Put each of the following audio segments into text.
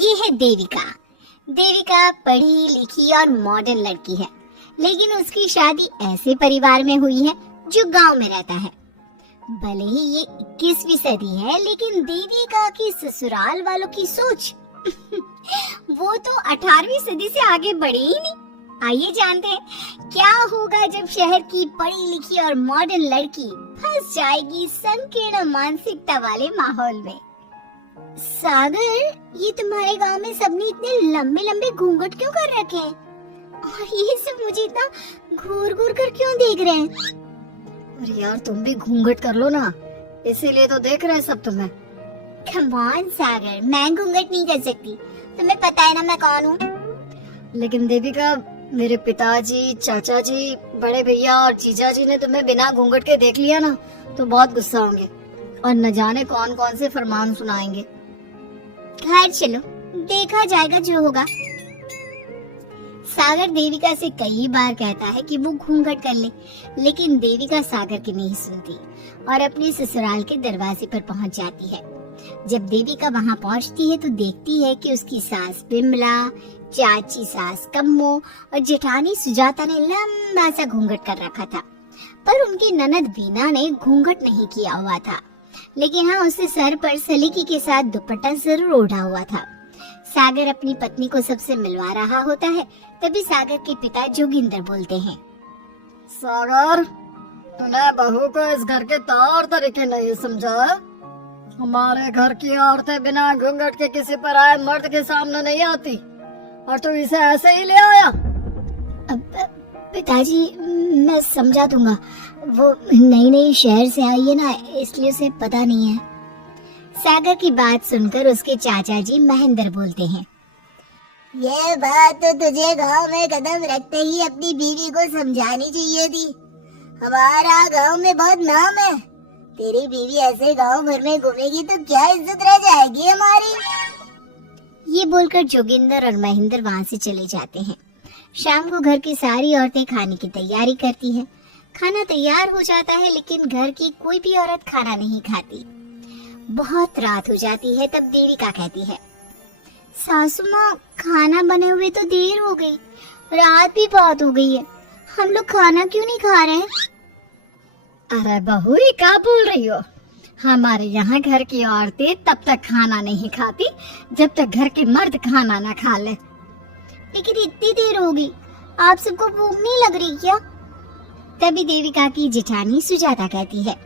ये है देविका। देविका पढ़ी लिखी और मॉडर्न लड़की है, लेकिन उसकी शादी ऐसे परिवार में हुई है जो गांव में रहता है। भले ही ये 21वीं सदी है, लेकिन देविका की ससुराल वालों की सोच वो तो 18वीं सदी से आगे बढ़ी ही नहीं। आइए जानते हैं क्या होगा जब शहर की पढ़ी लिखी और मॉडर्न लड़की फंस जाएगी संकीर्ण मानसिकता वाले माहौल में। सागर, ये तुम्हारे गांव में सबने इतने लंबे लंबे घूंघट क्यों कर रखे हैं? और ये सब मुझे इतना घूर घूर कर क्यों देख रहे हैं? अरे यार, तुम भी घूंघट कर लो ना, इसीलिए तो देख रहे हैं सब तुम्हें। कम ऑन सागर, मैं घूंघट नहीं कर सकती, तुम्हें पता है ना मैं कौन हूँ। लेकिन देविका, मेरे पिताजी, चाचा जी, बड़े भैया और जीजा जी ने तुम्हें बिना घूंघट के देख लिया ना तो बहुत गुस्सा होंगे और न जाने कौन कौन से फरमान सुनाएंगे। घर चलो, देखा जाएगा जो होगा। सागर देविका से कई बार कहता है कि वो घूंघट कर ले, लेकिन देविका सागर की नहीं सुनती और अपने ससुराल के दरवाजे पर पहुंच जाती है। जब देविका वहां पहुंचती है तो देखती है कि उसकी सास बिमला, चाची सास कम्मो और जेठानी सुजाता ने लंबा सा घूंघट कर रखा था, पर उनकी ननद वीना ने घूंघट नहीं किया हुआ था। लेकिन हाँ, उसने सर पर सलीके के साथ दुपट्टा जरूर ओढ़ा हुआ था। सागर अपनी पत्नी को सबसे मिलवा रहा होता है, तभी सागर के पिता जोगिंदर बोलते हैं, सागर, तूने बहू को इस घर के तौर तरीके नहीं समझा। हमारे घर की औरतें बिना घूंघट के किसी पर आए मर्द के सामने नहीं आती और तू इसे ऐसे ही ले आया। पिताजी, मैं समझा दूंगा, वो नई नई शहर से आई है ना, इसलिए उसे पता नहीं है। सागर की बात सुनकर उसके चाचा जी महेंद्र बोलते हैं, ये बात तो तुझे गांव में कदम रखते ही अपनी बीवी को समझानी चाहिए थी। हमारा गांव में बहुत नाम है, तेरी बीवी ऐसे गांव भर में घूमेगी तो क्या इज्जत रह जाएगी हमारी। ये बोलकर जोगिंदर और महेंद्र वहाँ से चले जाते हैं। शाम को घर की सारी औरतें खाने की तैयारी करती हैं। खाना तैयार हो जाता है, लेकिन घर की कोई भी औरत खाना नहीं खाती। बहुत रात हो जाती है, तब देविका कहती है, सासू माँ, खाना बने हुए तो देर हो गई, रात भी बहुत हो गई है, हम लोग खाना क्यों नहीं खा रहे हैं? अरे बहू, ये क्या बोल रही हो? हमारे यहाँ घर की औरतें तब तक खाना नहीं खाती जब तक घर के मर्द खाना न खा ले। लेकिन इतनी देर हो गई, आप सबको भूख नहीं लग रही क्या? तभी देविका की जेठानी सुजाता कहती है,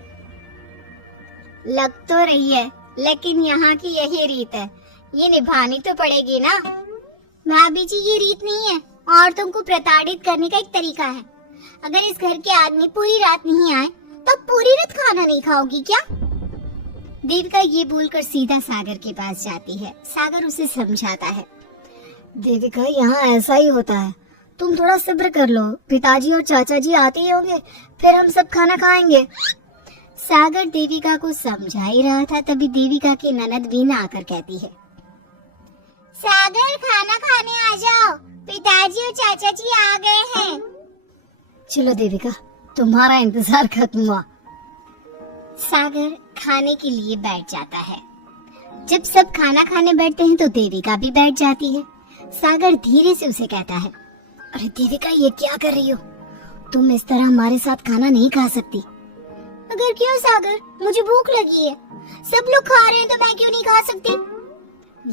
लग तो रही है, लेकिन यहाँ की यही रीत है, ये निभानी तो पड़ेगी ना। भाभी जी, ये रीत नहीं है, औरतों को प्रताड़ित करने का एक तरीका है। अगर इस घर के आदमी पूरी रात नहीं आए तो पूरी रात खाना नहीं खाओगी क्या? देविका ये बोलकर सीधा सागर के पास जाती है। सागर उसे समझाता है, देविका, यहाँ ऐसा ही होता है, तुम थोड़ा सब्र कर लो, पिताजी और चाचा जी आते ही होंगे, फिर हम सब खाना खाएंगे। सागर देविका को समझा ही रहा था, तभी देविका की ननद वीना आकर कहती है, सागर, खाना खाने आ जाओ, पिताजी और चाचा जी आ गए हैं। चलो देविका, तुम्हारा इंतजार खत्म हुआ। सागर खाने के लिए बैठ जाता है। जब सब खाना खाने बैठते हैं तो देविका भी बैठ जाती है। सागर धीरे से उसे कहता है, अरे देविका, ये क्या कर रही हो? तुम इस तरह हमारे साथ खाना नहीं खा सकती। अगर क्यों सागर, मुझे भूख लगी है, सब लोग खा रहे हैं तो मैं क्यों नहीं खा सकती?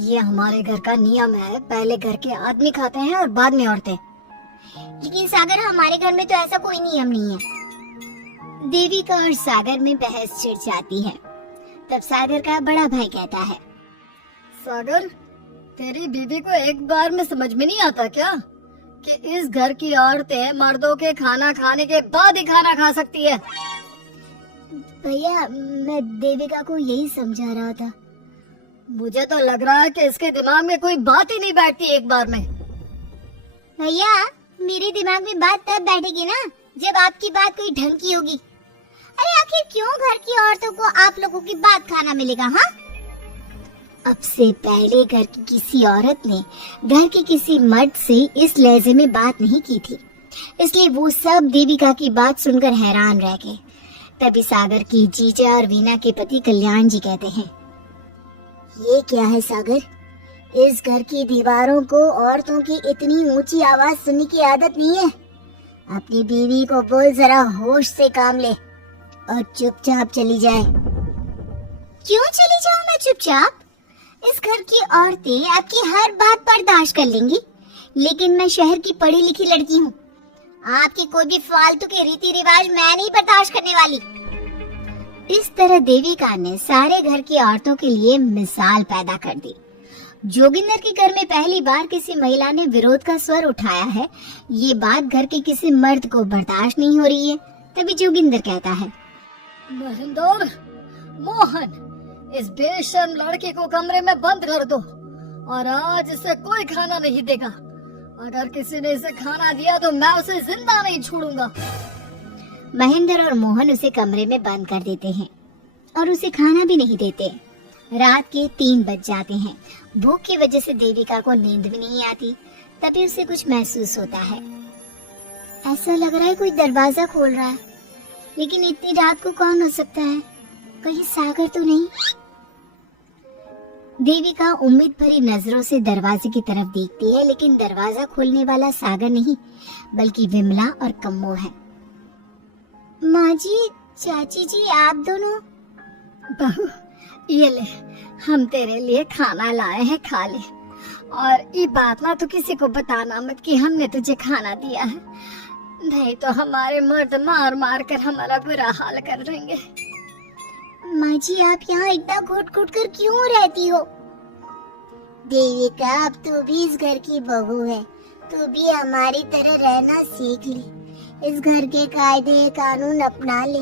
ये हमारे घर का नियम है, पहले घर के आदमी खाते हैं और बाद में औरतें। लेकिन सागर, हमारे घर में तो ऐसा कोई नियम नहीं है। देविका और सागर में बहस छिड़ जाती है। तब सागर का बड़ा भाई कहता है, सागर, तेरी बीवी को एक बार में समझ में नहीं आता क्या कि इस घर की औरतें मर्दों के खाना खाने के बाद ही खाना खा सकती है? भैया, मैं देविका को यही समझा रहा था। मुझे तो लग रहा है कि इसके दिमाग में कोई बात ही नहीं बैठती एक बार में। भैया, मेरे दिमाग में बात तब बैठेगी ना जब आपकी बात कोई ढंग की होगी। अरे आखिर क्यों घर की औरतों को आप लोगों की बात खाना मिलेगा? हाँ, अब से पहले घर की किसी औरत ने घर के किसी मर्द से इस लहजे में बात नहीं की थी, इसलिए वो सब देविका की बात सुनकर हैरान रह गए। तभी सागर की जीजा और वीना के पति कल्याण जी कहते हैं, ये क्या है सागर, इस घर की दीवारों को औरतों की इतनी ऊंची आवाज सुनने की आदत नहीं है। अपनी बीवी को बोल जरा होश से काम ले और चुपचाप चली जाए। क्यों चली जाऊं मैं चुपचाप? इस घर की औरतें आपकी हर बात बर्दाश्त कर लेंगी, लेकिन मैं शहर की पढ़ी लिखी लड़की हूँ। आपकी कोई भी फालतू के रीति रिवाज मैं नहीं बर्दाश्त करने वाली। इस तरह देविका ने सारे घर की औरतों के लिए मिसाल पैदा कर दी। जोगिंदर के घर में पहली बार किसी महिला ने विरोध का स्वर उठाया है। ये बात घर के किसी मर्द को बर्दाश्त नहीं हो रही है। तभी जोगिंदर कहता है, महेंद्र, मोहन, इस बेशर्म लड़के को कमरे में बंद कर दो और आज इसे कोई खाना नहीं देगा। अगर किसी ने इसे खाना दिया तो मैं उसे जिंदा नहीं छोड़ूंगा। महेंद्र और मोहन उसे कमरे में बंद कर देते हैं और उसे खाना भी नहीं देते। रात के 3 बज जाते हैं। भूख की वजह से देविका को नींद भी नहीं आती। तभी उसे कुछ महसूस होता है। ऐसा लग रहा है कोई दरवाजा खोल रहा है, लेकिन इतनी रात को कौन हो सकता है? कहीं सागर तो नहीं? देविका उम्मीद भरी नजरों से दरवाजे की तरफ देखती है, लेकिन दरवाजा खोलने वाला सागर नहीं बल्कि विमला और कम्मो है। माँ जी, चाची जी, आप दोनों? बहू, ये ले, हम तेरे लिए खाना लाए हैं, खा ले। और ये बात ना तो किसी को बताना मत कि हमने तुझे खाना दिया है, नहीं तो हमारे मर्द मार मार कर हमारा बुरा हाल कर देंगे। माँ जी, आप यहाँ इतना घुट घुट कर क्यों रहती हो? देविका, अब तू भी इस घर की बहू है। तू भी हमारी तरह रहना सीख ले। इस घर के कायदे कानून अपना ले।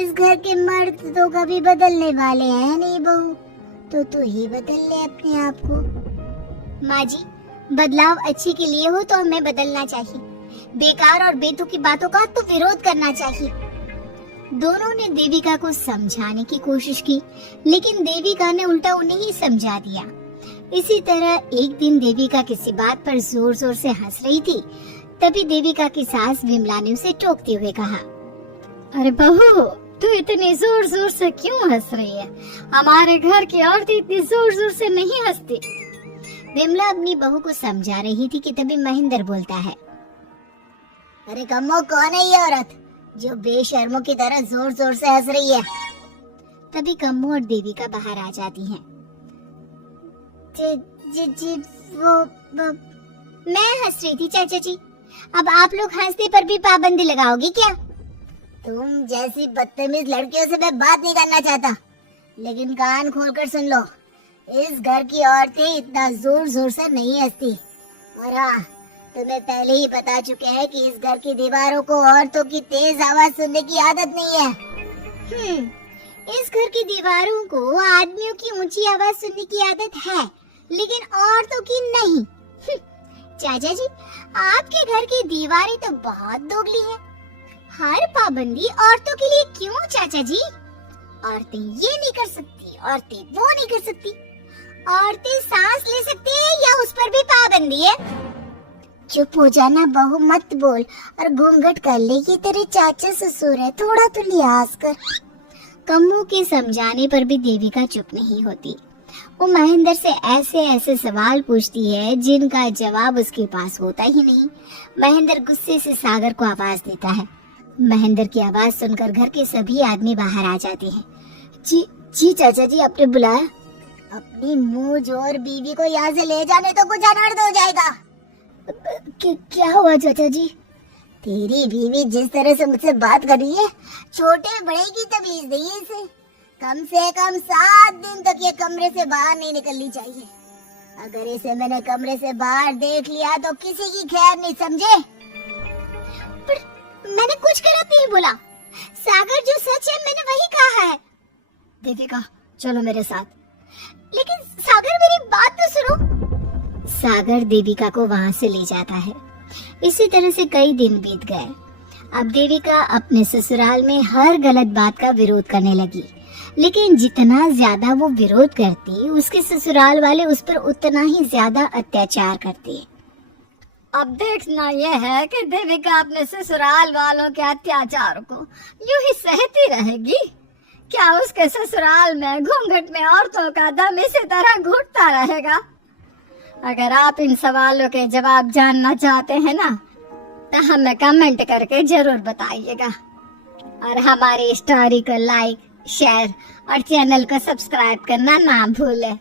इस घर के मर्द तो कभी बदलने वाले हैं नहीं बहू, तो तू ही बदल ले अपने आप को। माँ जी, बदलाव अच्छे के लिए हो तो हमें बदलना चाहिए। बेकार और बेतुकी बातों का तो विरोध करना चाहिए। दोनों ने देविका को समझाने की कोशिश की, लेकिन देविका ने उल्टा उन्हें ही समझा दिया। इसी तरह एक दिन देविका किसी बात पर जोर जोर से हंस रही थी। तभी देविका की सास विमला ने उसे टोकते हुए कहा, अरे बहू, तू इतनी जोर जोर से क्यों हंस रही है? हमारे घर की औरतें इतनी जोर जोर से नहीं हंसती। विमला अपनी बहू को समझा रही थी कि तभी महेंद्र बोलता है, अरे कम्मो, कौन है ये औरत जो बेशर्मों की तरह जोर जोर से हंस रही है? तभी कम्मो और देविका बाहर आ जाती हैं। जी वो मैं हंस रही थी चाचा जी। अब आप लोग हंसने पर भी पाबंदी लगाओगे क्या? तुम जैसी बदतमीज लड़कियों से मैं बात नहीं करना चाहता, लेकिन कान खोलकर सुन लो, इस घर की औरतें इतना जोर जोर से नहीं हंसती। और हाँ, तुम्हें पहले ही बता चुके हैं कि इस घर की दीवारों को औरतों की तेज आवाज सुनने की आदत नहीं है। इस घर की दीवारों को आदमियों की ऊंची आवाज सुनने की आदत है, लेकिन औरतों की नहीं। चाचा जी, आपके घर की दीवारें तो बहुत दोगली है। हर पाबंदी औरतों के लिए क्यों चाचा जी? औरतें ये नहीं कर सकती, औरतें वो नहीं कर सकती। औरतें सांस ले सकती है या उस पर भी पाबंदी है? चुप हो जाना बहू, मत बोल और घूंघट कर ले। ये तेरे चाचा ससुर है, थोड़ा तो लिहाज कर। कम्मू के समझाने पर भी देविका चुप नहीं होती। वो महेंद्र से ऐसे ऐसे सवाल पूछती है जिनका जवाब उसके पास होता ही नहीं। महेंद्र गुस्से से सागर को आवाज देता है। महेंद्र की आवाज सुनकर घर के सभी आदमी बाहर आ जाते हैं। जी चाचा जी, आपने बुलाया? अपनी मुंह और बीवी को यहाँ से ले जाने तो कुछ अनर्थ हो जाएगा। क्या हुआ चाचा जी? तेरी बीवी जिस तरह से मुझसे बात कर रही है, छोटे बड़े की तमीज नहीं है इसे। कम से कम 7 दिन तक ये कमरे से बाहर नहीं निकलनी चाहिए। अगर इसे मैंने कमरे से बाहर देख लिया तो किसी की खैर नहीं, समझे? पर मैंने कुछ गलत नहीं बोला। सागर जो सच है मैंने वही कहा है। देविका, चलो मेरे साथ। लेकिन सागर, मेरी बात तो सुनो। सागर देविका को वहाँ से ले जाता है। इसी तरह से कई दिन बीत गए। अब देविका अपने ससुराल में हर गलत बात का विरोध करने लगी, लेकिन जितना ज्यादा वो विरोध करती, उसके ससुराल वाले उस पर उतना ही ज्यादा अत्याचार करते। अब देखना यह है कि देविका अपने ससुराल वालों के अत्याचार को यूं ही सहती रहेगी। क्या उसके ससुराल में घूंघट में औरतों का दम इसी तरह घुटता रहेगा? अगर आप इन सवालों के जवाब जानना चाहते हैं ना, तो हमें कमेंट करके जरूर बताइएगा। और हमारी स्टोरी को लाइक, शेयर और चैनल को सब्सक्राइब करना ना भूलें।